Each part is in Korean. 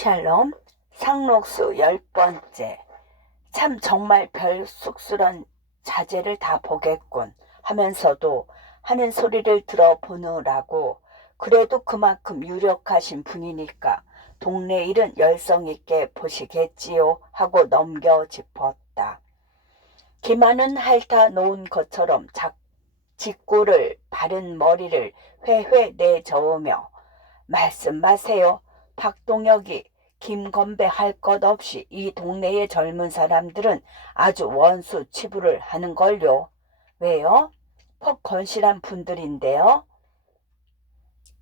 샬롬 상록수 10번째. 참 정말 별 쑥스런 자제를 다 보겠군 하면서도 하는 소리를 들어보느라고 그래도 그만큼 유력하신 분이니까 동네 일은 열성있게 보시겠지요 하고 넘겨 짚었다. 기만은 핥아 놓은 것처럼 직구를 바른 머리를 회회 내저으며 말씀 마세요. 박동혁이 김건배 할 것 없이 이 동네의 젊은 사람들은 아주 원수 치부를 하는걸요. 왜요? 퍽 건실한 분들인데요.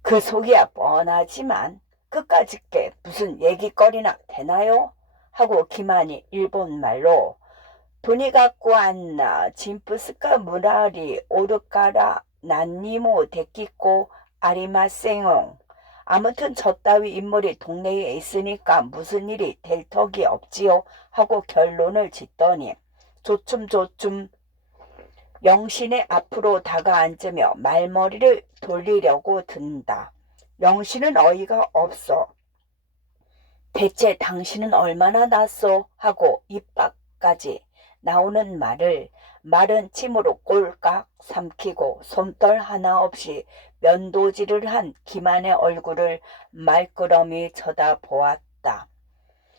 그 속이야 뻔하지만 그까짓 게 무슨 얘기거리나 되나요? 하고 김한이 일본말로 돈이 갖고 왔나 진프스카 무라리 오르까라 난니모 데끼고 아리마생옹. 아무튼 저 따위 인물이 동네에 있으니까 무슨 일이 될 턱이 없지요 하고 결론을 짓더니 조춤조춤 영신의 앞으로 다가앉으며 말머리를 돌리려고 든다. 영신은 어이가 없어. 대체 당신은 얼마나 났소? 하고 입 밖까지 나오는 말을 마른 침으로 꼴깍 삼키고 손떨 하나 없이 면도질을 한 기만의 얼굴을 말끄러미 쳐다보았다.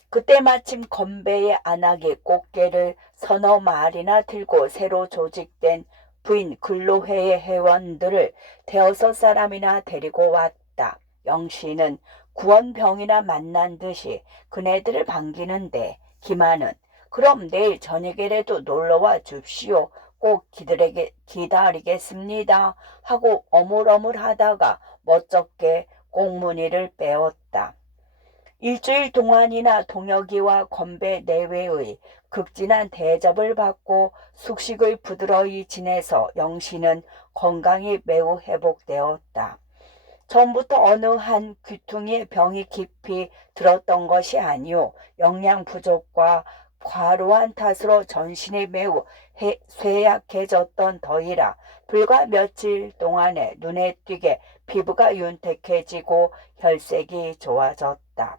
그때 마침 건배의 안악이 꽃게를 서너 마리나 들고 새로 조직된 부인 근로회의 회원들을 대여섯 사람이나 데리고 왔다. 영신은 구원병이나 만난 듯이 그네들을 반기는데 기만은 그럼 내일 저녁에라도 놀러와 줍시오. 꼭 기다리겠습니다. 하고 어물어물하다가 멋쩍게 꽁무니를 빼었다. 일주일 동안이나 동혁이와 건배 내외의 극진한 대접을 받고 숙식을 부드러이 지내서 영신은 건강이 매우 회복되었다. 처음부터 어느 한 귀퉁이에 병이 깊이 들었던 것이 아니오 영양 부족과 과로한 탓으로 전신이 매우 쇠약해졌던 터이라 불과 며칠 동안에 눈에 띄게 피부가 윤택해지고 혈색이 좋아졌다.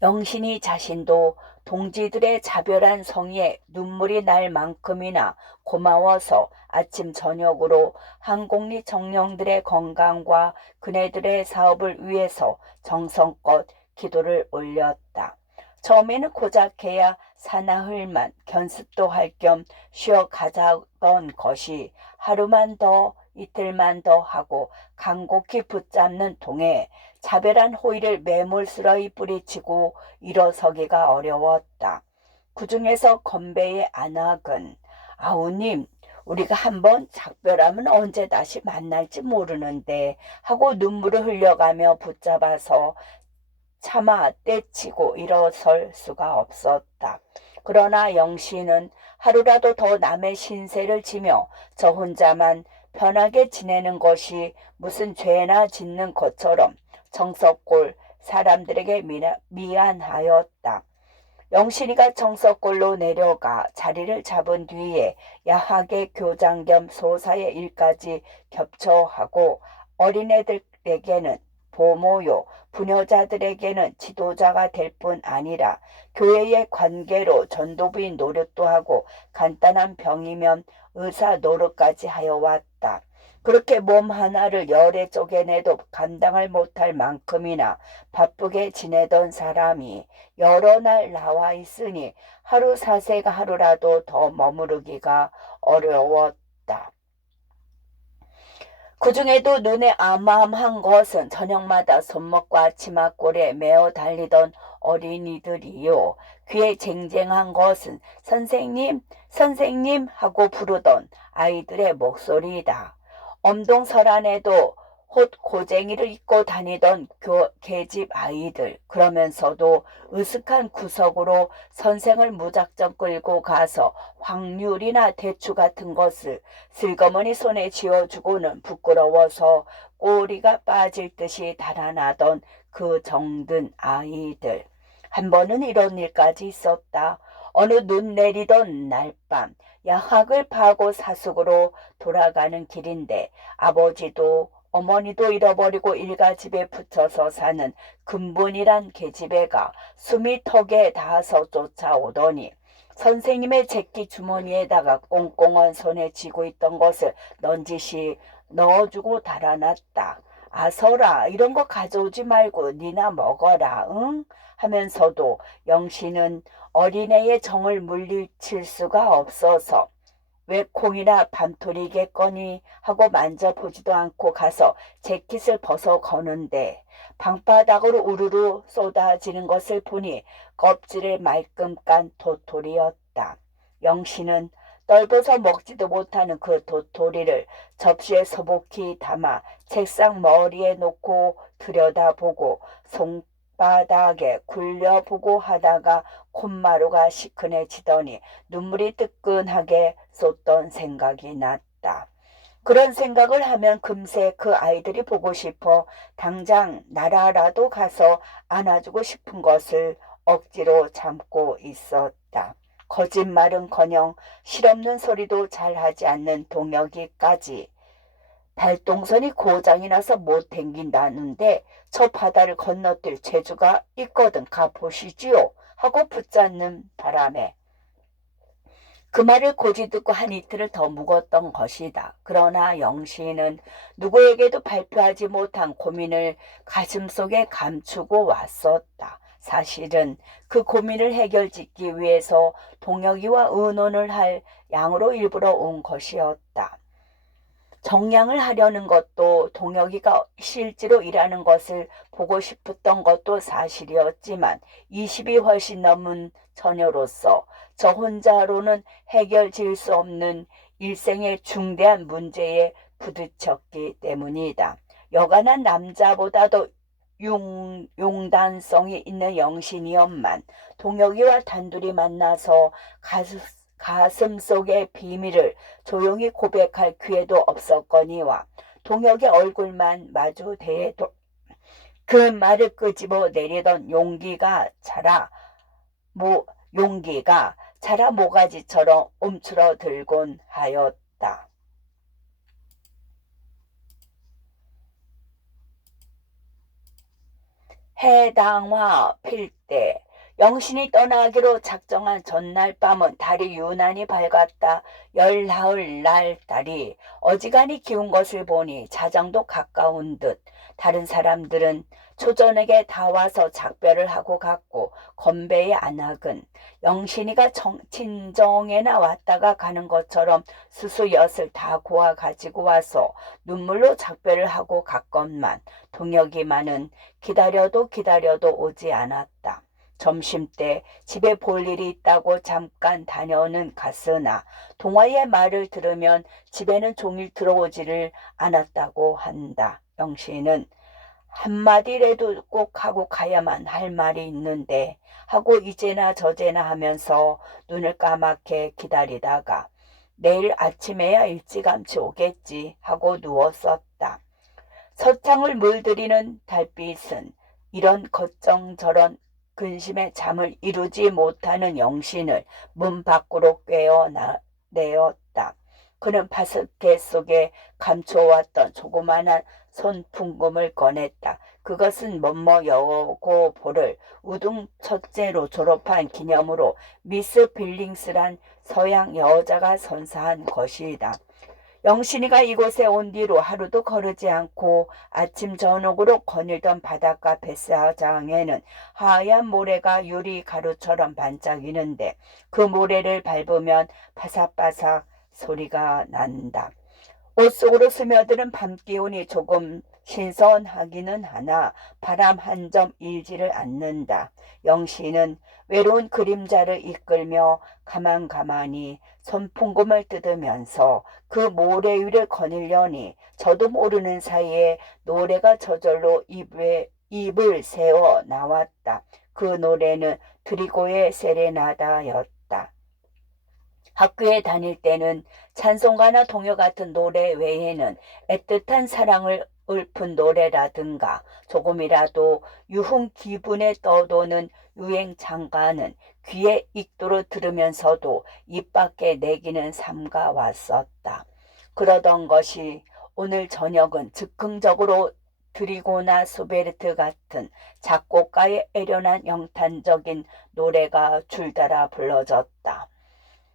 영신이 자신도 동지들의 자별한 성의에 눈물이 날 만큼이나 고마워서 아침 저녁으로 한곡리 청년들의 건강과 그네들의 사업을 위해서 정성껏 기도를 올렸다. 처음에는 고작해야 사나흘만 견습도 할 겸 쉬어가자던 것이 하루만 더 이틀만 더 하고 간곡히 붙잡는 통에 자별한 호의를 매몰스러이 뿌리치고 일어서기가 어려웠다. 그 중에서 건배의 안악은 아우님 우리가 한번 작별하면 언제 다시 만날지 모르는데 하고 눈물을 흘려가며 붙잡아서 차마 떼치고 일어설 수가 없었다. 그러나 영신은 하루라도 더 남의 신세를 지며 저 혼자만 편하게 지내는 것이 무슨 죄나 짓는 것처럼 정석골 사람들에게 미안하였다. 영신이가 정석골로 내려가 자리를 잡은 뒤에 야학의 교장 겸 소사의 일까지 겹쳐하고 어린애들에게는 보모요, 부녀자들에게는 지도자가 될 뿐 아니라 교회의 관계로 전도부인 노릇도 하고 간단한 병이면 의사 노릇까지 하여 왔다. 그렇게 몸 하나를 열에 쪼개내도 감당을 못할 만큼이나 바쁘게 지내던 사람이 여러 날 나와 있으니 하루 사세가 하루라도 더 머무르기가 어려웠다. 그 중에도 눈에 암암한 것은 저녁마다 손목과 치마골에 메어 달리던 어린이들이요. 귀에 쟁쟁한 것은 선생님, 선생님 하고 부르던 아이들의 목소리이다. 엄동설안에도 홑 고쟁이를 입고 다니던 계집 아이들. 그러면서도 으슥한 구석으로 선생을 무작정 끌고 가서 확률이나 대추 같은 것을 슬그머니 손에 쥐어주고는 부끄러워서 꼬리가 빠질 듯이 달아나던 그 정든 아이들. 한 번은 이런 일까지 있었다. 어느 눈 내리던 날밤 야학을 파고 사숙으로 돌아가는 길인데 아버지도 어머니도 잃어버리고 일가 집에 붙여서 사는 근본이란 계집애가 숨이 턱에 닿아서 쫓아오더니 선생님의 제끼 주머니에다가 꽁꽁한 손에 쥐고 있던 것을 넌지시 넣어주고 달아났다. 아서라, 이런 거 가져오지 말고 니나 먹어라, 응? 하면서도 영신은 어린애의 정을 물리칠 수가 없어서 왜 콩이나 밤토리겠거니 하고 만져보지도 않고 가서 재킷을 벗어 거는데 방바닥으로 우르르 쏟아지는 것을 보니 껍질을 말끔 깐 도토리였다. 영신은 떫어서 먹지도 못하는 그 도토리를 접시에 소복히 담아 책상 머리에 놓고 들여다보고 손바닥에 굴려보고 하다가 콧마루가 시큰해지더니 눈물이 뜨끈하게 쏟던 생각이 났다. 그런 생각을 하면 금세 그 아이들이 보고 싶어 당장 나라라도 가서 안아주고 싶은 것을 억지로 참고 있었다. 거짓말은커녕 실없는 소리도 잘하지 않는 동혁이까지 발동선이 고장이 나서 못 댕긴다는데 저 바다를 건너뛸 재주가 있거든 가보시지요 하고 붙잡는 바람에 그 말을 고지 듣고 한 이틀을 더 묵었던 것이다. 그러나 영신은 누구에게도 발표하지 못한 고민을 가슴속에 감추고 왔었다. 사실은 그 고민을 해결짓기 위해서 동혁이와 의논을 할 양으로 일부러 온 것이었다. 정량을 하려는 것도 동혁이가 실제로 일하는 것을 보고 싶었던 것도 사실이었지만 20이 훨씬 넘은 처녀로서 저 혼자로는 해결 지을 수 없는 일생의 중대한 문제에 부딪혔기 때문이다. 여간한 남자보다도 용단성이 있는 영신이었만 동혁이와 단둘이 만나서 가슴 속의 비밀을 조용히 고백할 기회도 없었거니와 동혁의 얼굴만 마주 대해도 그 말을 끄집어 내리던 용기가 자라 모가지처럼 움츠러들곤 하였다. 해당화 필때 영신이 떠나기로 작정한 전날 밤은 달이 유난히 밝았다. 열나흘 날 달이 어지간히 기운 것을 보니 자정도 가까운 듯 다른 사람들은 초저녁에 다 와서 작별을 하고 갔고 건배의 안악은 영신이가 친정에나 왔다가 가는 것처럼 수수엿을 다 고아 가지고 와서 눈물로 작별을 하고 갔건만 동혁이만은 기다려도 오지 않았다. 점심때 집에 볼 일이 있다고 잠깐 다녀오는 갔으나 동화의 말을 들으면 집에는 종일 들어오지를 않았다고 한다. 영신은 한마디라도 꼭 하고 가야만 할 말이 있는데 하고 이제나 저제나 하면서 눈을 까맣게 기다리다가 내일 아침에야 일찌감치 오겠지 하고 누웠었다. 서창을 물들이는 달빛은 이런 걱정저런 근심에 잠을 이루지 못하는 영신을 문 밖으로 꿰어내었다. 그는 바스켓 속에 감춰왔던 조그마한 손풍금을 꺼냈다. 그것은 뭐뭐 여고 보를 우등 첫째로 졸업한 기념으로 미스 빌링스란 서양 여자가 선사한 것이다. 영신이가 이곳에 온 뒤로 하루도 거르지 않고 아침 저녁으로 거닐던 바닷가 뱃사장에는 하얀 모래가 유리 가루처럼 반짝이는데 그 모래를 밟으면 바삭바삭 소리가 난다. 옷 속으로 스며드는 밤 기운이 조금 신선하기는 하나 바람 한 점 일지를 않는다. 영신은 외로운 그림자를 이끌며 가만히 손풍금을 뜯으면서 그 모래 위를 거닐려니 저도 모르는 사이에 노래가 저절로 입을 세워 나왔다. 그 노래는 드리고의 세레나다였다. 학교에 다닐 때는 찬송가나 동요 같은 노래 외에는 애틋한 사랑을 읊은 노래라든가 조금이라도 유흥 기분에 떠도는 유행 장가는 귀에 익도록 들으면서도 입 밖에 내기는 삼가 왔었다. 그러던 것이 오늘 저녁은 즉흥적으로 드리고나 수베르트 같은 작곡가의 애련한 영탄적인 노래가 줄달아 불러졌다.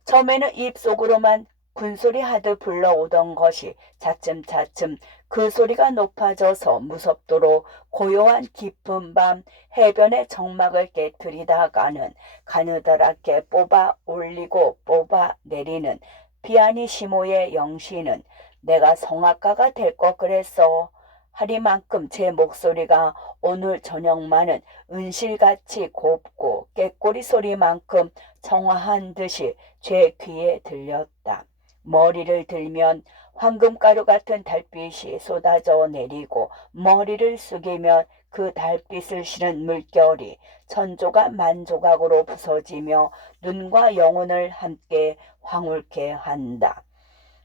처음에는 입속으로만 군소리 하듯 불러오던 것이 차츰차츰 그 소리가 높아져서 무섭도록 고요한 깊은 밤 해변의 정막을 깨트리다가는 가느다랗게 뽑아 올리고 뽑아 내리는 피아니시모의 영시는 내가 성악가가 될 것 그랬어 하리만큼 제 목소리가 오늘 저녁만은 은실같이 곱고 깨꼬리 소리만큼 청아한 듯이 제 귀에 들렸다. 머리를 들면 황금가루 같은 달빛이 쏟아져 내리고 머리를 숙이면 그 달빛을 실은 물결이 천조각 만조각으로 부서지며 눈과 영혼을 함께 황홀케 한다.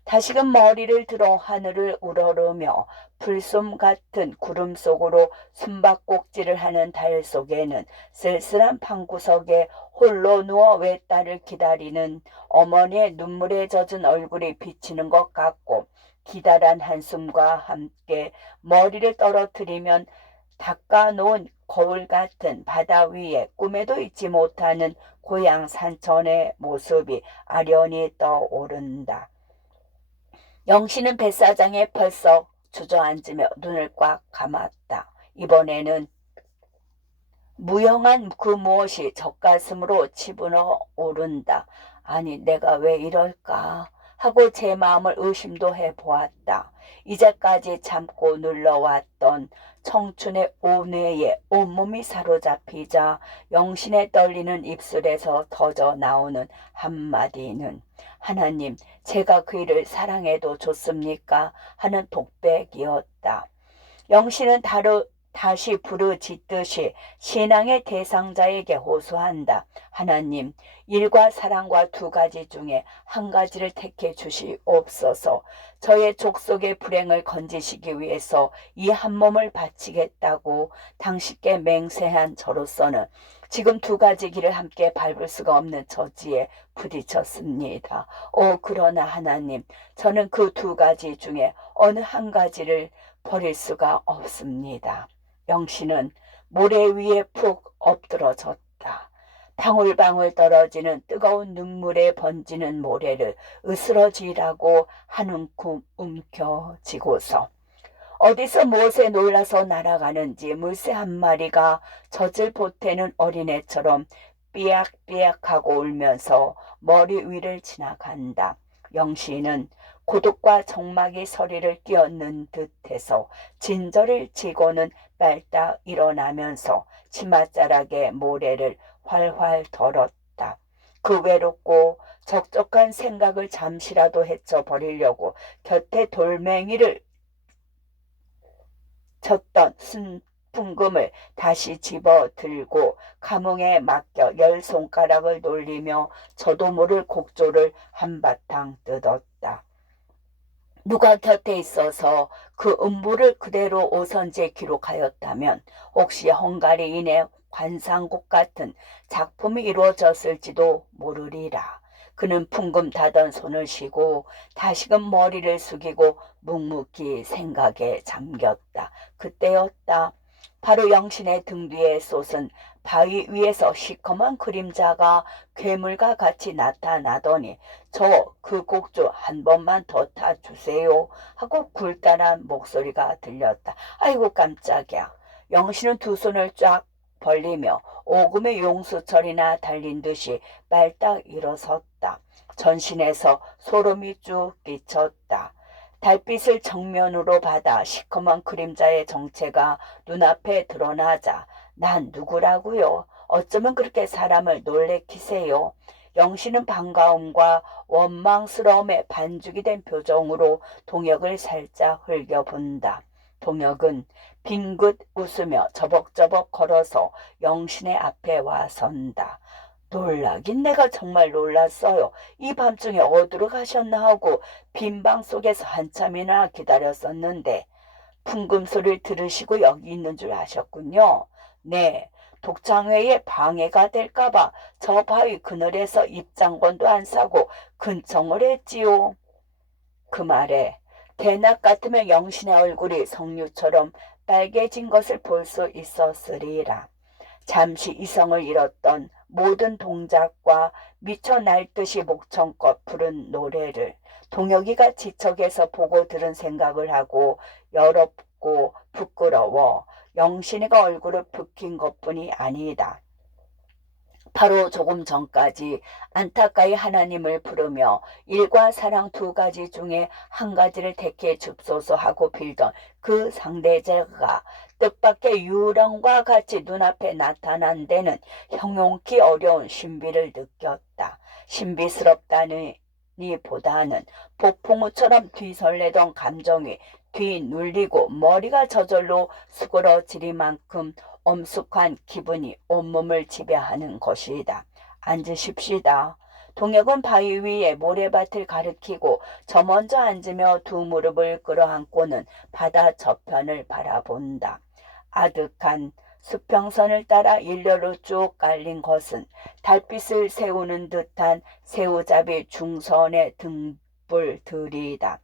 다시금 머리를 들어 하늘을 우러르며 불솜 같은 구름 속으로 숨바꼭질을 하는 달 속에는 쓸쓸한 방구석에 홀로 누워 외딸을 기다리는 어머니의 눈물에 젖은 얼굴이 비치는 것 같고 기다란 한숨과 함께 머리를 떨어뜨리면 닦아놓은 거울 같은 바다 위에 꿈에도 잊지 못하는 고향 산천의 모습이 아련히 떠오른다. 영신은 뱃사장에 펄썩 주저앉으며 눈을 꽉 감았다. 이번에는 무형한 그 무엇이 젖가슴으로 치부러 오른다. 아니 내가 왜 이럴까 하고 제 마음을 의심도 해보았다. 이제까지 참고 눌러왔던 청춘의 온뇌에 온몸이 사로잡히자 영신의 떨리는 입술에서 터져 나오는 한마디는 하나님 제가 그 일을 사랑해도 좋습니까? 하는 독백이었다. 영신은 다시 부르짖듯이 신앙의 대상자에게 호소한다. 하나님, 일과 사랑과 두 가지 중에 한 가지를 택해 주시옵소서. 저의 족속의 불행을 건지시기 위해서 이 한 몸을 바치겠다고 당신께 맹세한 저로서는 지금 두 가지 길을 함께 밟을 수가 없는 처지에 부딪혔습니다. 그러나 하나님, 저는 그 두 가지 중에 어느 한 가지를 버릴 수가 없습니다. 영신은 모래 위에 푹 엎드러졌다. 방울방울 떨어지는 뜨거운 눈물에 번지는 모래를 으스러지라고 한 움큼 움켜쥐고서 어디서 무엇에 놀라서 날아가는지 물새 한 마리가 젖을 보태는 어린애처럼 삐약삐약하고 울면서 머리 위를 지나간다. 영신은 고독과 정막이 서리를 끼얹는 듯해서 진저를 지고는 빨딱 일어나면서 치맛자락에 모래를 활활 덜었다. 그 외롭고 적적한 생각을 잠시라도 헤쳐버리려고 곁에 돌멩이를 쳤던 순풍금을 다시 집어 들고 가뭉에 맡겨 열 손가락을 놀리며 저도 모를 곡조를 한바탕 뜯었다. 누가 곁에 있어서 그 음부를 그대로 오선지에 기록하였다면 혹시 헝가리인의 관상곡 같은 작품이 이루어졌을지도 모르리라. 그는 풍금 다던 손을 쉬고 다시금 머리를 숙이고 묵묵히 생각에 잠겼다. 그때였다. 바로 영신의 등 뒤에 솟은 바위 위에서 시커먼 그림자가 괴물과 같이 나타나더니 저 그 곡조 한 번만 더 타주세요 하고 굴단한 목소리가 들렸다. 아이고 깜짝이야. 영신은 두 손을 쫙 벌리며 오금의 용수철이나 달린 듯이 빨딱 일어섰다. 전신에서 소름이 쭉 끼쳤다. 달빛을 정면으로 받아 시커먼 그림자의 정체가 눈앞에 드러나자 난 누구라고요? 어쩌면 그렇게 사람을 놀래키세요? 영신은 반가움과 원망스러움에 반죽이 된 표정으로 동혁을 살짝 흘겨본다. 동혁은 빙긋 웃으며 저벅저벅 걸어서 영신의 앞에 와 선다. 놀라긴 내가 정말 놀랐어요. 이 밤중에 어디로 가셨나 하고 빈방 속에서 한참이나 기다렸었는데 풍금 소리를 들으시고 여기 있는 줄 아셨군요. 네, 독창회에 방해가 될까봐 저 바위 그늘에서 입장권도 안 사고 근청을 했지요. 그 말에 대낮 같으면 영신의 얼굴이 석류처럼 빨개진 것을 볼 수 있었으리라. 잠시 이성을 잃었던 모든 동작과 미쳐 날듯이 목청껏 부른 노래를 동혁이가 지척에서 보고 들은 생각을 하고 여롭고 부끄러워 영신이가 얼굴을 붉힌 것뿐이 아니다. 바로 조금 전까지 안타까이 하나님을 부르며 일과 사랑 두 가지 중에 한 가지를 택해 줍소서 하고 빌던 그 상대자가 뜻밖의 유령과 같이 눈앞에 나타난 데는 형용기 어려운 신비를 느꼈다. 신비스럽다니 보다는 폭풍우처럼 뒤설레던 감정이 뒤눌리고 머리가 저절로 수그러지리만큼 엄숙한 기분이 온몸을 지배하는 것이다. 앉으십시다. 동혁은 바위 위에 모래밭을 가리키고 저 먼저 앉으며 두 무릎을 끌어안고는 바다 저편을 바라본다. 아득한 수평선을 따라 일렬로 쭉 깔린 것은 달빛을 세우는 듯한 새우잡이 중선의 등불들이다.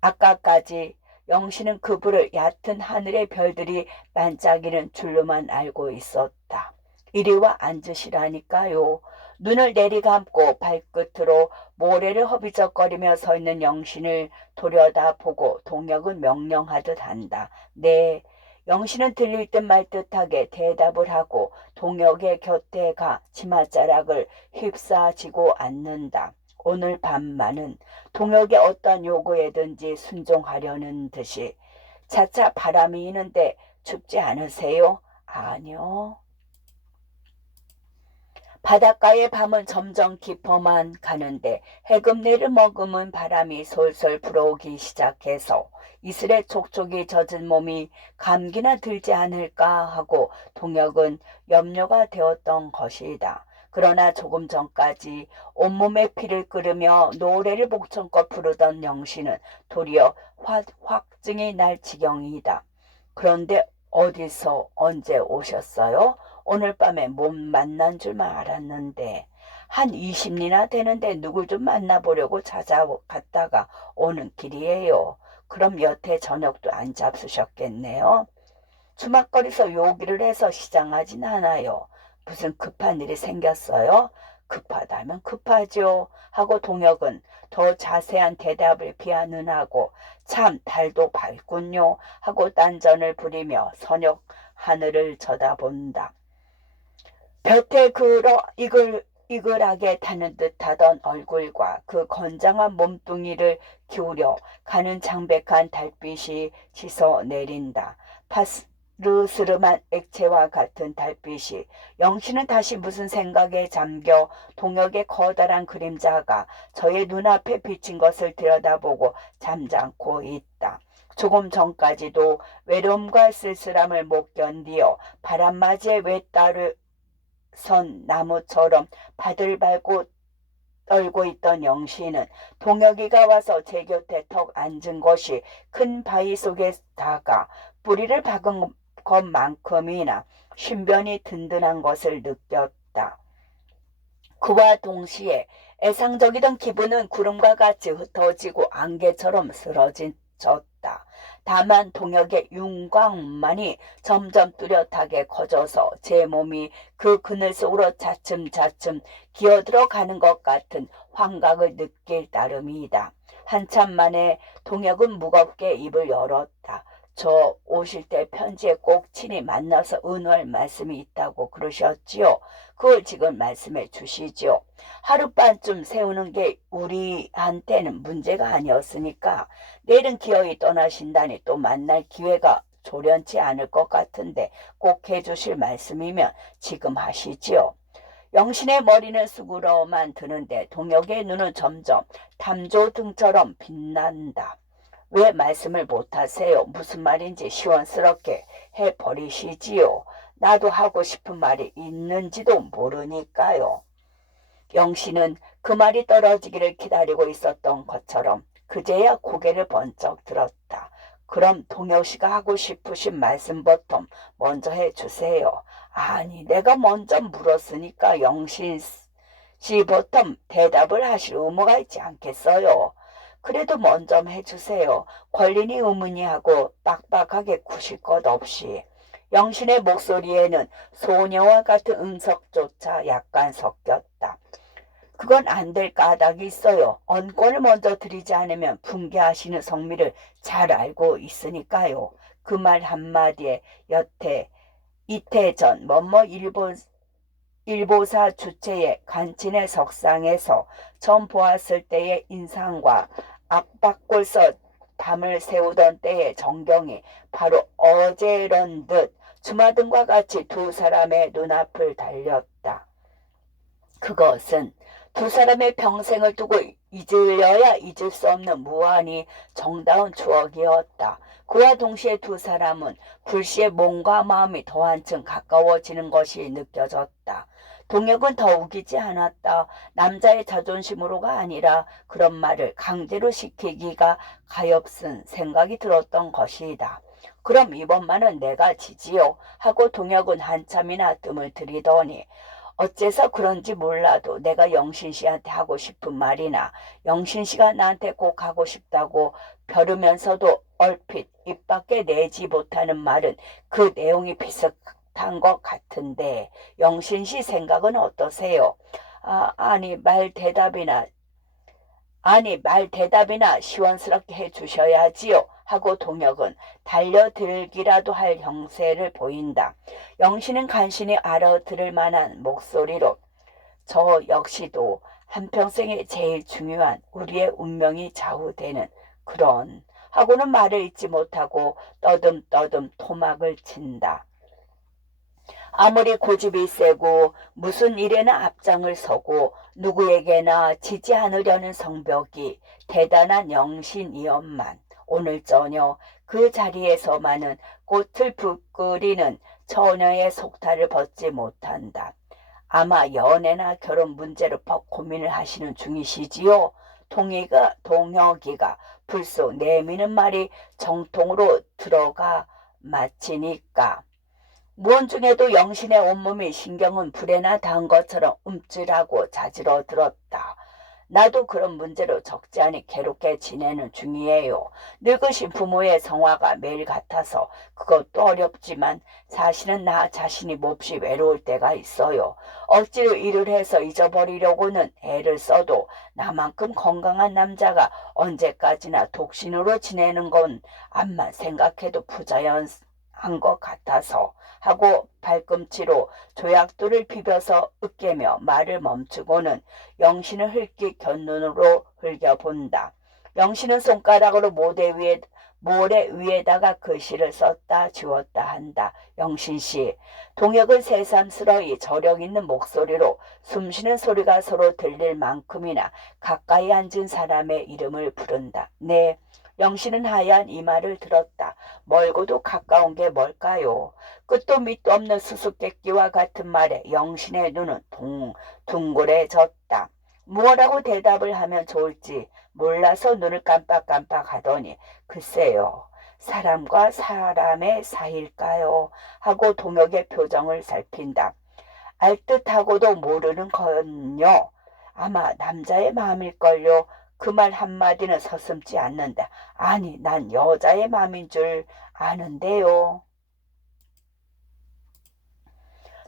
아까까지 영신은 그 불을 얕은 하늘의 별들이 반짝이는 줄로만 알고 있었다. 이리와 앉으시라니까요. 눈을 내리감고 발끝으로 모래를 허비적거리며 서 있는 영신을 돌려다보고 동혁은 명령하듯 한다. 네. 영신은 들릴 듯 말 듯하게 대답을 하고 동혁의 곁에 가 치맛자락을 휩싸지고 앉는다. 오늘 밤만은 동혁의 어떤 요구에든지 순종하려는 듯이. 차차 바람이 이는데 춥지 않으세요? 아니요. 바닷가의 밤은 점점 깊어만 가는데 해금내를 머금은 바람이 솔솔 불어오기 시작해서 이슬에 촉촉이 젖은 몸이 감기나 들지 않을까 하고 동혁은 염려가 되었던 것이다. 그러나 조금 전까지 온몸에 피를 끓으며 노래를 목청껏 부르던 영신은 도리어 확증이 날 지경이다. 그런데 어디서 언제 오셨어요? 오늘 밤에 몸 만난 줄만 알았는데 한 20리나 되는데 누굴 좀 만나보려고 찾아갔다가 오는 길이에요. 그럼 여태 저녁도 안 잡수셨겠네요. 주막거리서 요기를 해서 시장하진 않아요. 무슨 급한 일이 생겼어요? 급하다면 급하죠. 하고 동혁은 더 자세한 대답을 피하느하고 참 달도 밝군요. 하고 딴전을 부리며 선역 하늘을 쳐다본다. 볕에 그을어 이글하게 타는 듯하던 얼굴과 그 건장한 몸뚱이를 기울여 가는 창백한 달빛이 치서 내린다. 파스르스름한 액체와 같은 달빛이 영신은 다시 무슨 생각에 잠겨 동혁의 커다란 그림자가 저의 눈앞에 비친 것을 들여다보고 잠잠고 있다. 조금 전까지도 외로움과 쓸쓸함을 못 견디어 바람맞이에 외따를 선 나무처럼 바들발고 떨고 있던 영신은 동혁이가 와서 제 곁에 턱 앉은 것이 큰 바위 속에 다가 뿌리를 박은 것만큼이나 신변이 든든한 것을 느꼈다. 그와 동시에 애상적이던 기분은 구름과 같이 흩어지고 안개처럼 쓰러졌다. 다만 동혁의 윤곽만이 점점 뚜렷하게 커져서 제 몸이 그 그늘 속으로 차츰차츰 기어들어 가는 것 같은 환각을 느낄 따름이다. 한참 만에 동혁은 무겁게 입을 열었다. 저 오실 때 편지에 꼭 친히 만나서 은호할 말씀이 있다고 그러셨지요. 그걸 지금 말씀해 주시지요. 하룻밤쯤 세우는 게 우리한테는 문제가 아니었으니까 내일은 기어이 떠나신다니 또 만날 기회가 조련치 않을 것 같은데 꼭 해주실 말씀이면 지금 하시지요. 영신의 머리는 수그러만 드는데 동혁의 눈은 점점 탐조등처럼 빛난다. 왜 말씀을 못하세요? 무슨 말인지 시원스럽게 해버리시지요. 나도 하고 싶은 말이 있는지도 모르니까요. 영신은 그 말이 떨어지기를 기다리고 있었던 것처럼 그제야 고개를 번쩍 들었다. 그럼 동혁씨가 하고 싶으신 말씀부터 먼저 해주세요. 아니, 내가 먼저 물었으니까 영신씨부터 대답을 하실 의무가 있지 않겠어요? 그래도 먼저 해주세요. 권리니 의문이하고 빡빡하게 구실 것 없이. 영신의 목소리에는 소녀와 같은 응석조차 약간 섞였다. 그건 안 될 까닭이 있어요. 언권을 먼저 드리지 않으면 붕괴하시는 성미를 잘 알고 있으니까요. 그 말 한마디에 여태 이태 전 뭐뭐 일보사 주체의 간친의 석상에서 처음 보았을 때의 인상과 압박골서 담을 세우던 때의 정경이 바로 어제런 듯 주마등과 같이 두 사람의 눈앞을 달렸다. 그것은 두 사람의 평생을 두고 잊으려야 잊을 수 없는 무한히 정다운 추억이었다. 그와 동시에 두 사람은 불시에 몸과 마음이 더 한층 가까워지는 것이 느껴졌다. 동혁은 더 우기지 않았다. 남자의 자존심으로가 아니라 그런 말을 강제로 시키기가 가엾은 생각이 들었던 것이다. 그럼 이번만은 내가 지지요 하고 동혁은 한참이나 뜸을 들이더니 어째서 그런지 몰라도 내가 영신 씨한테 하고 싶은 말이나 영신 씨가 나한테 꼭 하고 싶다고 벼르면서도 얼핏 입 밖에 내지 못하는 말은 그 내용이 비슷한 것 같은데 영신 씨 생각은 어떠세요? 말 대답이나 시원스럽게 해주셔야지요. 하고 동혁은 달려들기라도 할 형세를 보인다. 영신은 간신히 알아들을 만한 목소리로 저 역시도 한평생에 제일 중요한 우리의 운명이 좌우되는 그런 하고는 말을 잇지 못하고 떠듬떠듬 토막을 친다. 아무리 고집이 세고 무슨 일에나 앞장을 서고 누구에게나 지지 않으려는 성벽이 대단한 영신이었만 오늘 저녁 그 자리에서만은 꽃을 부끄리는 처녀의 속탈을 벗지 못한다. 아마 연애나 결혼 문제로 법 고민을 하시는 중이시지요. 동혁이가 불쑥 내미는 말이 정통으로 들어가 마치니까 무언중에도 영신의 온몸이 신경은 불에나 닿은 것처럼 움찔하고 자지러 들었다. 나도 그런 문제로 적지 않이 괴롭게 지내는 중이에요. 늙으신 부모의 성화가 매일 같아서 그것도 어렵지만 사실은 나 자신이 몹시 외로울 때가 있어요. 억지로 일을 해서 잊어버리려고는 애를 써도 나만큼 건강한 남자가 언제까지나 독신으로 지내는 건 암만 생각해도 부자연한 것 같아서 하고 발꿈치로 조약돌을 비벼서 으깨며 말을 멈추고는 영신을 흘낏 곁눈으로 흘겨본다. 영신은 손가락으로 모래 위에다가 글씨를 썼다 지웠다 한다. 영신씨. 동혁은 새삼스러이 저력 있는 목소리로 숨쉬는 소리가 서로 들릴 만큼이나 가까이 앉은 사람의 이름을 부른다. 네. 영신은 하얀 이마를 들었다. 멀고도 가까운 게 뭘까요? 끝도 밑도 없는 수수께끼와 같은 말에 영신의 눈은 둥그레졌다. 무엇라고 대답을 하면 좋을지 몰라서 눈을 깜빡깜빡 하더니 글쎄요. 사람과 사람의 사이일까요? 하고 동혁의 표정을 살핀다. 알듯하고도 모르는 건요. 아마 남자의 마음일걸요. 그 말 한마디는 서슴지 않는다. 아니, 난 여자의 마음인 줄 아는데요.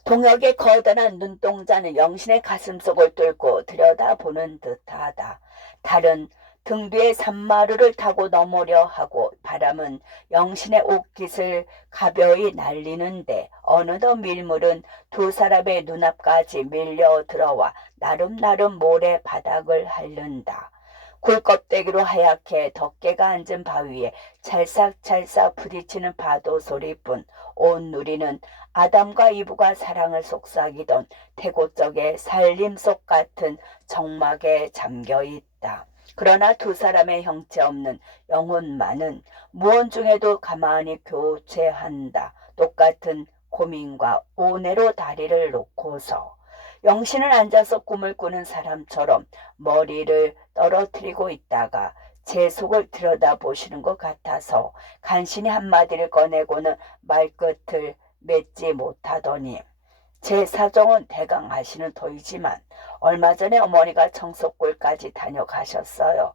동혁의 거대한 눈동자는 영신의 가슴속을 뚫고 들여다보는 듯하다. 달은 등 뒤에 산마루를 타고 넘으려 하고 바람은 영신의 옷깃을 가벼이 날리는데 어느덧 밀물은 두 사람의 눈앞까지 밀려 들어와 나름나름 모래 바닥을 핥는다. 굴껍데기로 하얗게 덮개가 앉은 바위에 찰싹찰싹 부딪히는 파도 소리뿐 온 누리는 아담과 이브가 사랑을 속삭이던 태고적의 살림속 같은 정막에 잠겨있다. 그러나 두 사람의 형체 없는 영혼만은 무언중에도 가만히 교체한다. 똑같은 고민과 오내로 다리를 놓고서 영신은 앉아서 꿈을 꾸는 사람처럼 머리를 떨어뜨리고 있다가 제 속을 들여다보시는 것 같아서 간신히 한마디를 꺼내고는 말끝을 맺지 못하더니 제 사정은 대강 아시는 터이지만 얼마 전에 어머니가 청석골까지 다녀가셨어요.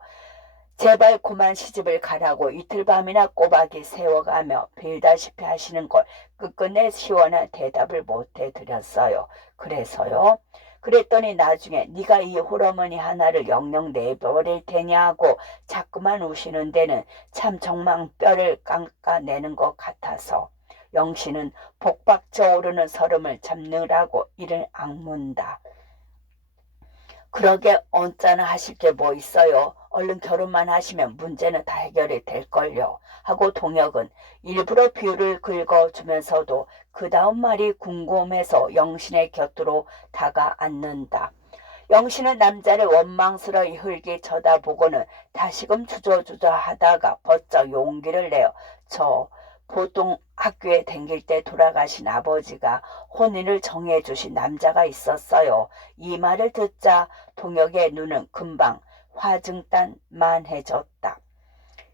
제발 그만 시집을 가라고 이틀 밤이나 꼬박이 세워가며 빌다시피 하시는 걸 끝끝내 시원한 대답을 못해 드렸어요. 그래서요? 그랬더니 나중에 네가 이 홀어머니 하나를 영영 내버릴 테냐고 자꾸만 우시는 데는 참 정말 뼈를 깎아내는 것 같아서 영신은 복박쳐 오르는 설움을 잡느라고 이를 악문다. 그러게 언짢아 하실 게 뭐 있어요. 얼른 결혼만 하시면 문제는 다 해결이 될걸요. 하고 동혁은 일부러 비유를 긁어주면서도 그 다음 말이 궁금해서 영신의 곁으로 다가앉는다. 영신은 남자를 원망스러이 흘기 쳐다보고는 다시금 주저주저 하다가 버쩍 용기를 내어 저 보통 학교에 다닐 때 돌아가신 아버지가 혼인을 정해주신 남자가 있었어요. 이 말을 듣자 동혁의 눈은 금방 화증단만해졌다.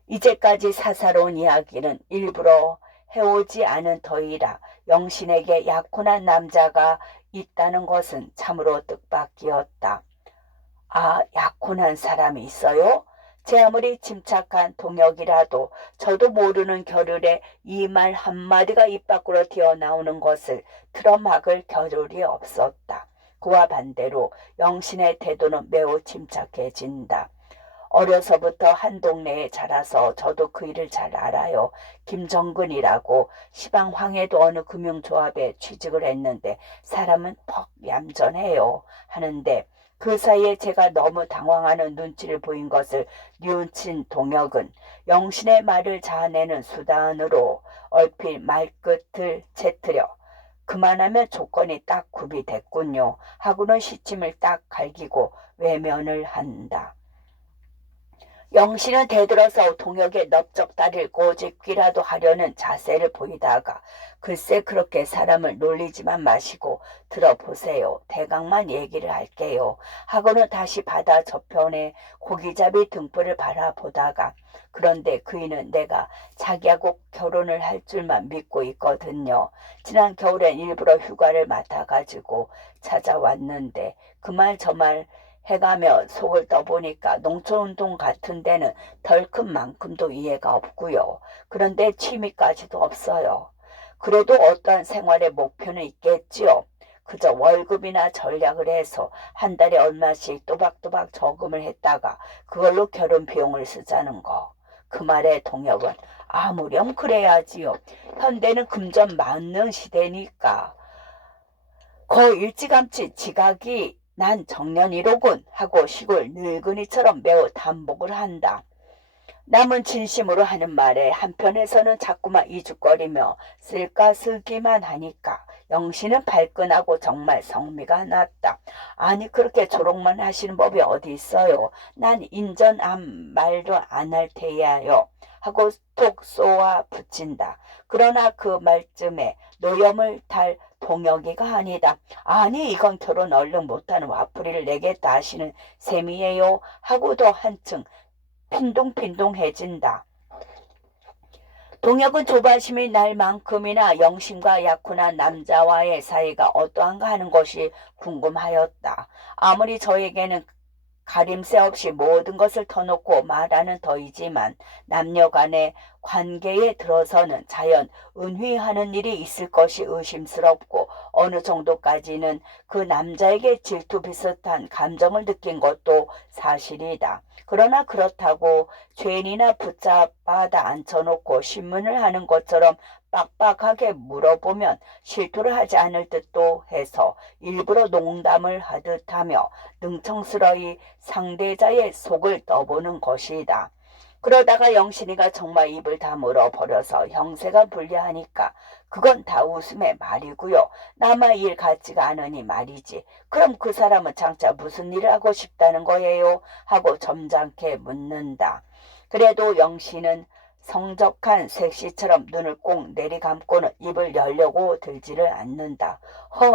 이제까지 사사로운 이야기는 일부러 해오지 않은 터이라 영신에게 약혼한 남자가 있다는 것은 참으로 뜻밖이었다. 아, 약혼한 사람이 있어요? 제 아무리 침착한 동혁이라도 저도 모르는 겨를에 이 말 한마디가 입 밖으로 튀어나오는 것을 틀어막을 겨를이 없었다. 그와 반대로 영신의 태도는 매우 침착해진다. 어려서부터 한 동네에 자라서 저도 그 일을 잘 알아요. 김정근이라고 시방 황해도 어느 금융조합에 취직을 했는데 사람은 퍽 얌전해요. 하는데 그 사이에 제가 너무 당황하는 눈치를 보인 것을 뉘우친 동혁은 영신의 말을 자아내는 수단으로 얼핏 말끝을 채트려 그만하면 조건이 딱 구비됐군요. 하고는 시침을 딱 갈기고 외면을 한다. 영신은 대들어서 동혁의 넓적다리를 꼬집기라도 하려는 자세를 보이다가 글쎄 그렇게 사람을 놀리지만 마시고 들어보세요. 대강만 얘기를 할게요. 하고는 다시 바다 저편에 고기잡이 등불을 바라보다가 그런데 그이는 내가 자기하고 결혼을 할 줄만 믿고 있거든요. 지난 겨울엔 일부러 휴가를 맡아가지고 찾아왔는데 그 말 저 말 해가며 속을 떠보니까 농촌운동 같은 데는 덜 큰 만큼도 이해가 없고요. 그런데 취미까지도 없어요. 그래도 어떠한 생활의 목표는 있겠지요. 그저 월급이나 전략을 해서 한 달에 얼마씩 또박또박 저금을 했다가 그걸로 결혼 비용을 쓰자는 거. 그 말에 동혁은 아무렴 그래야지요. 현대는 금전 많는 시대니까. 거 일찌감치 지각이 난 정년이로군 하고 시골 늙은이처럼 매우 단복을 한다. 남은 진심으로 하는 말에 한편에서는 자꾸만 이죽거리며 쓸까 쓰기만 하니까 영신은 발끈하고 정말 성미가 났다. 아니 그렇게 조롱만 하시는 법이 어디 있어요. 난 인전 말도 안 할 테야요. 하고 톡 쏘아 붙인다. 그러나 그 말쯤에 노염을 탈 동혁이가 아니다. 아니 이건 결혼 얼른 못하는 와플이를 내겠다 하시는 셈이에요. 하고도 한층 빈둥빈둥해진다. 동혁은 조바심이 날 만큼이나 영신과 약혼한 남자와의 사이가 어떠한가 하는 것이 궁금하였다. 아무리 저에게는 가림새 없이 모든 것을 터놓고 말하는 터이지만 남녀 간의 관계에 들어서는 자연 은휘하는 일이 있을 것이 의심스럽고 어느 정도까지는 그 남자에게 질투 비슷한 감정을 느낀 것도 사실이다. 그러나 그렇다고 죄인이나 붙잡아다 앉혀놓고 신문을 하는 것처럼 빡빡하게 물어보면 실토를 하지 않을 듯도 해서 일부러 농담을 하듯 하며 능청스러이 상대자의 속을 떠보는 것이다. 그러다가 영신이가 정말 입을 다물어 버려서 형세가 불리하니까 그건 다 웃음의 말이고요. 남의 일 같지가 않으니 말이지. 그럼 그 사람은 장차 무슨 일을 하고 싶다는 거예요? 하고 점잖게 묻는다. 그래도 영신은 성적한 색시처럼 눈을 꼭 내리감고는 입을 열려고 들지를 않는다.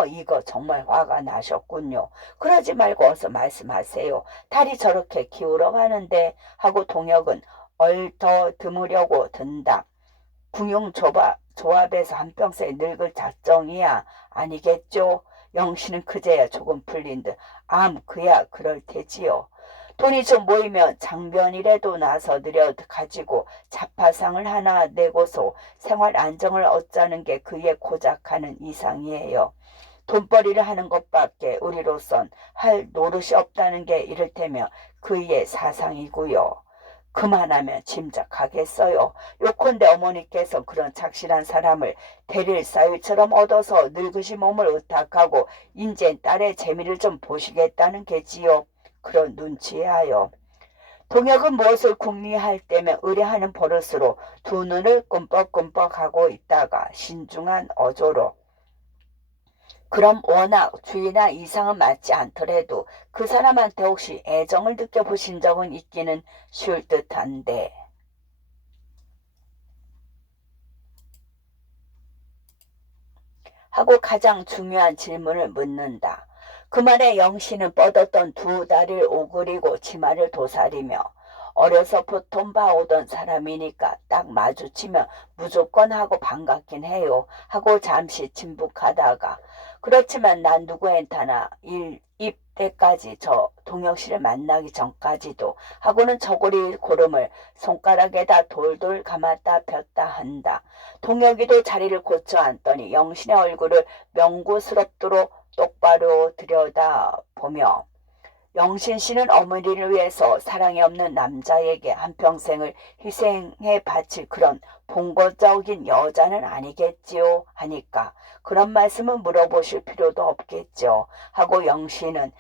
이거 정말 화가 나셨군요. 그러지 말고 어서 말씀하세요. 달이 저렇게 기울어 가는데 하고 동혁은 얼더 드무려고 든다. 궁용조합에서 한평생 늙을 작정이야 아니겠죠? 영신은 그제야 조금 풀린 듯 그야 그럴 테지요. 돈이 좀 모이면 장변이라도 나서들여 가지고 자파상을 하나 내고서 생활 안정을 얻자는 게 그의 고작하는 이상이에요. 돈벌이를 하는 것밖에 우리로선 할 노릇이 없다는 게 이를테면 그의 사상이고요. 그만하면 짐작하겠어요. 요컨대 어머니께서 그런 착실한 사람을 대릴 사위처럼 얻어서 늙으신 몸을 의탁하고 인제 딸의 재미를 좀 보시겠다는 게지요. 그런 눈치에 하여. 동혁은 무엇을 궁리할 때면 의뢰하는 버릇으로 두 눈을 끔뻑끔뻑하고 있다가 신중한 어조로 그럼 워낙 주의나 이상은 맞지 않더라도 그 사람한테 혹시 애정을 느껴보신 적은 있기는 쉬울 듯한데 하고 가장 중요한 질문을 묻는다. 그 말에 영신은 뻗었던 두 다리를 오그리고 치마를 도사리며 어려서 보통 봐오던 사람이니까 딱 마주치면 무조건 하고 반갑긴 해요. 하고 잠시 침묵하다가 그렇지만 난 누구엔타나 입대까지 저 동혁 씨를 만나기 전까지도 하고는 저고리 고름을 손가락에다 돌돌 감았다 폈다 한다. 동혁이도 자리를 고쳐 앉더니 영신의 얼굴을 명구스럽도록 똑바로 들여다보며 영신 씨는 어머니를 위해서 사랑이 없는 남자에게 한평생을 희생해 바칠 그런 봉고적인 여자는 아니겠지요 하니까 그런 말씀은 물어보실 필요도 없겠죠 하고 영신은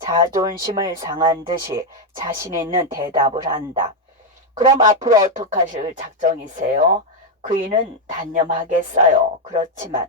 자존심을 상한 듯이 자신 있는 대답을 한다. 그럼 앞으로 어떻게 하실 작정이세요? 그이는 단념하겠어요. 그렇지만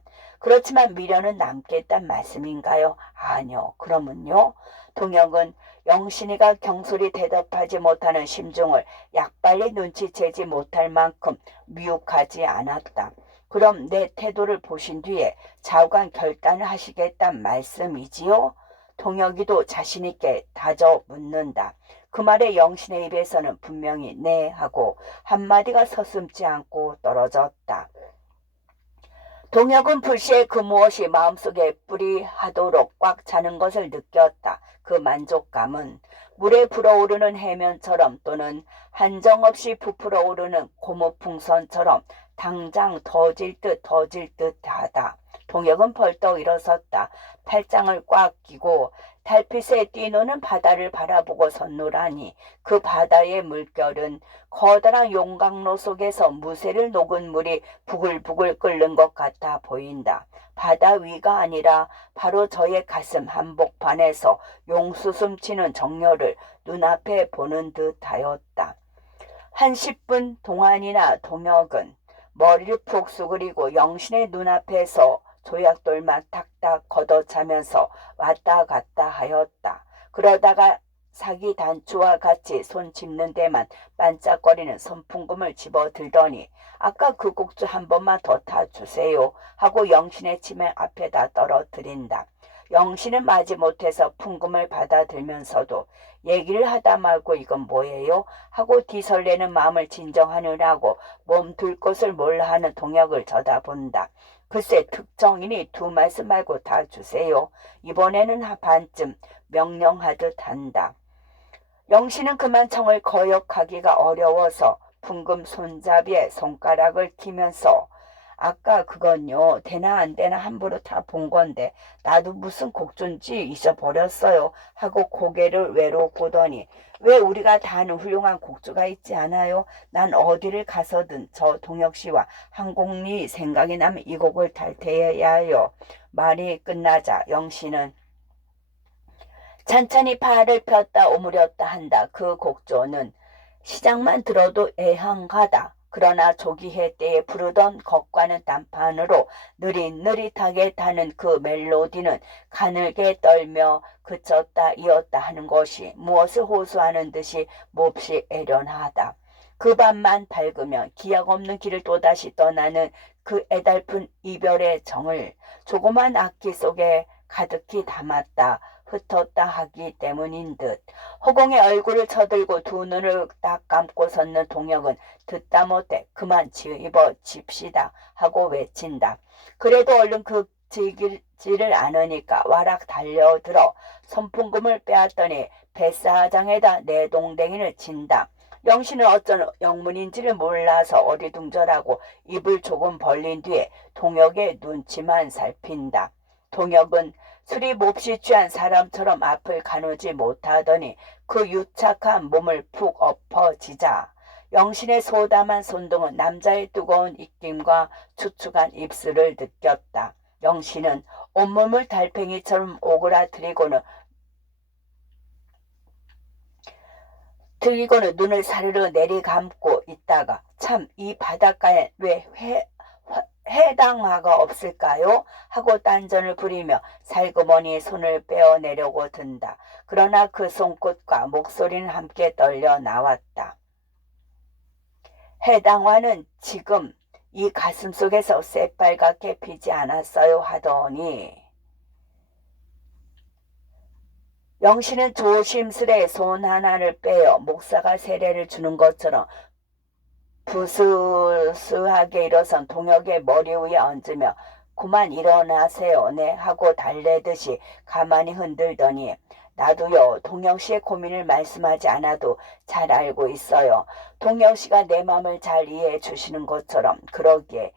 미련은 남겠단 말씀인가요? 아니요. 그러면요. 동혁은 영신이가 경솔히 대답하지 못하는 심중을 약빨리 눈치채지 못할 만큼 미혹하지 않았다. 그럼 내 태도를 보신 뒤에 좌우간 결단을 하시겠단 말씀이지요? 동혁이도 자신있게 다져 묻는다. 그 말에 영신의 입에서는 분명히 네 하고 한마디가 서슴지 않고 떨어졌다. 동혁은 불시에 그 무엇이 마음속에 뿌리하도록 꽉 차는 것을 느꼈다. 그 만족감은 물에 불어오르는 해면처럼 또는 한정없이 부풀어 오르는 고무풍선처럼 당장 더질 듯 하다. 동혁은 벌떡 일어섰다. 팔짱을 꽉 끼고 달빛에 뛰노는 바다를 바라보고 섰노라니 그 바다의 물결은 커다란 용광로 속에서 무쇠를 녹은 물이 부글부글 끓는 것 같아 보인다. 바다 위가 아니라 바로 저의 가슴 한복판에서 용수숨 치는 정열을 눈앞에 보는 듯하였다. 한 10분 동안이나 동혁은 머리를 푹 수그리고 영신의 눈앞에서 조약돌만 탁탁 걷어차면서 왔다 갔다 하였다. 그러다가 사기 단추와 같이 손 짚는 데만 반짝거리는 선풍금을 집어들더니 아까 그 곡주 한 번만 더 타주세요 하고 영신의 치매 앞에다 떨어뜨린다. 영신은 마지못해서 풍금을 받아들면서도 얘기를 하다 말고 이건 뭐예요? 하고 뒤설레는 마음을 진정하느라고 몸 둘 곳을 몰라 하는 동혁을 쳐다본다. 글쎄 특정인이 두 말씀 말고 다 주세요. 이번에는 반쯤 명령하듯 한다. 영신은 그만 청을 거역하기가 어려워서 풍금 손잡이에 손가락을 키면서 아까 그건요 되나 안 되나 함부로 다 본 건데 나도 무슨 곡준지 잊어버렸어요 하고 고개를 외로 꽂더니 왜 우리가 다 아는 훌륭한 곡주가 있지 않아요? 난 어디를 가서든 저 동혁씨와 한 곡이 생각이 나면 이 곡을 탈퇴해야 해요. 말이 끝나자 영신은 찬찬히 팔을 폈다 오므렸다 한다. 그 곡조는 시작만 들어도 애향하다. 그러나 조기해 때에 부르던 것과는 딴판으로 느릿느릿하게 타는 그 멜로디는 가늘게 떨며 그쳤다 이었다 하는 것이 무엇을 호소하는 듯이 몹시 애련하다. 그 밤만 밝으면 기약 없는 길을 또다시 떠나는 그 애달픈 이별의 정을 조그만 악기 속에 가득히 담았다. 흩었다 하기 때문인 듯 허공에 얼굴을 쳐들고 두 눈을 딱 감고 섰는 동혁은 듣다 못해 그만 집어 집시다 하고 외친다. 그래도 얼른 그 지지를 않으니까 와락 달려들어 선풍금을 빼앗더니 뱃사장에다 내 동댕이를 친다. 영신은 어쩐 영문인지를 몰라서 어리둥절하고 입을 조금 벌린 뒤에 동혁의 눈치만 살핀다. 동혁은 술이 몹시 취한 사람처럼 앞을 가누지 못하더니 그 유착한 몸을 푹 엎어지자 영신의 소담한 손등은 남자의 뜨거운 입김과 축축한 입술을 느꼈다. 영신은 온몸을 달팽이처럼 오그라들이고는 눈을 사르르 내리감고 있다가 참 이 바닷가에 왜 해당화가 없을까요? 하고 딴전을 부리며 살그머니 손을 빼어내려고 든다. 그러나 그 손끝과 목소리는 함께 떨려 나왔다. 해당화는 지금 이 가슴 속에서 새빨갛게 피지 않았어요 하더니 영신은 조심스레 손 하나를 빼어 목사가 세례를 주는 것처럼 부스스하게 일어선 동혁의 머리 위에 얹으며 그만 일어나세요 네 하고 달래듯이 가만히 흔들더니 나도요 동혁씨의 고민을 말씀하지 않아도 잘 알고 있어요. 동혁씨가 내 맘을 잘 이해해 주시는 것처럼 그러기에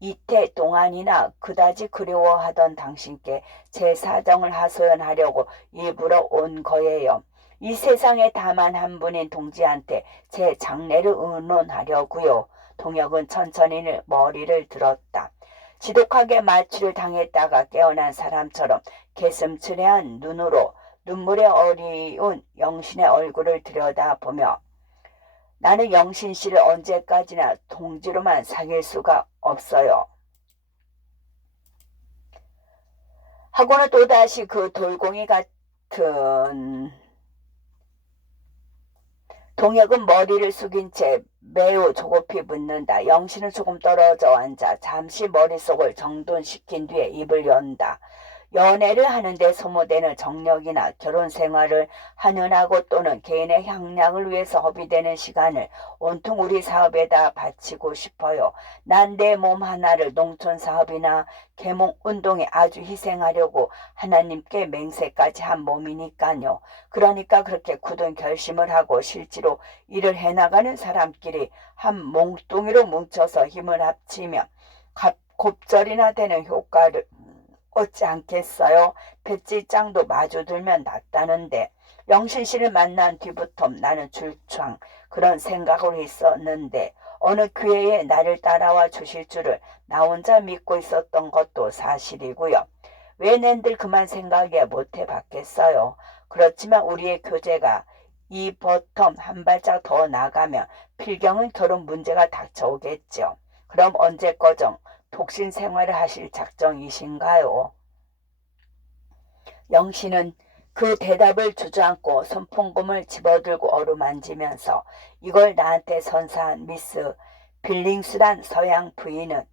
이태 동안이나 그다지 그리워하던 당신께 제 사정을 하소연하려고 일부러 온 거예요. 이 세상에 다만 한 분인 동지한테 제 장례를 의논하려고요. 동혁은 천천히 머리를 들었다. 지독하게 마취를 당했다가 깨어난 사람처럼 개슴츠레한 눈으로 눈물에 어리운 영신의 얼굴을 들여다보며 나는 영신 씨를 언제까지나 동지로만 사귈 수가 없어요. 하고는 또다시 그 돌공이 같은 동혁은 머리를 숙인 채 매우 조급히 묻는다. 영신은 조금 떨어져 앉아 잠시 머릿속을 정돈시킨 뒤에 입을 연다. 연애를 하는데 소모되는 정력이나 결혼 생활을 하느라고 또는 개인의 향락을 위해서 허비되는 시간을 온통 우리 사업에다 바치고 싶어요. 난 내 몸 하나를 농촌 사업이나 계몽 운동에 아주 희생하려고 하나님께 맹세까지 한 몸이니까요. 그러니까 그렇게 굳은 결심을 하고 실제로 일을 해나가는 사람끼리 한 몽뚱이로 뭉쳐서 힘을 합치면 곱절이나 되는 효과를 얻지 않겠어요? 배지장도 마주들면 낫다는데 영신 씨를 만난 뒤부터 나는 줄창 그런 생각을 했었는데 어느 기회에 나를 따라와 주실 줄을 나 혼자 믿고 있었던 것도 사실이고요. 왜 낸들 그만 생각해 못 해봤겠어요. 그렇지만 우리의 교제가 이 버텀 한 발짝 더 나가면 필경은 결혼 문제가 닥쳐오겠죠. 그럼 언제꺼정 독신 생활을 하실 작정이신가요? 영신은 그 대답을 주저앉고 손풍금을 집어들고 어루만지면서 이걸 나한테 선사한 미스 빌링스란 서양 부인은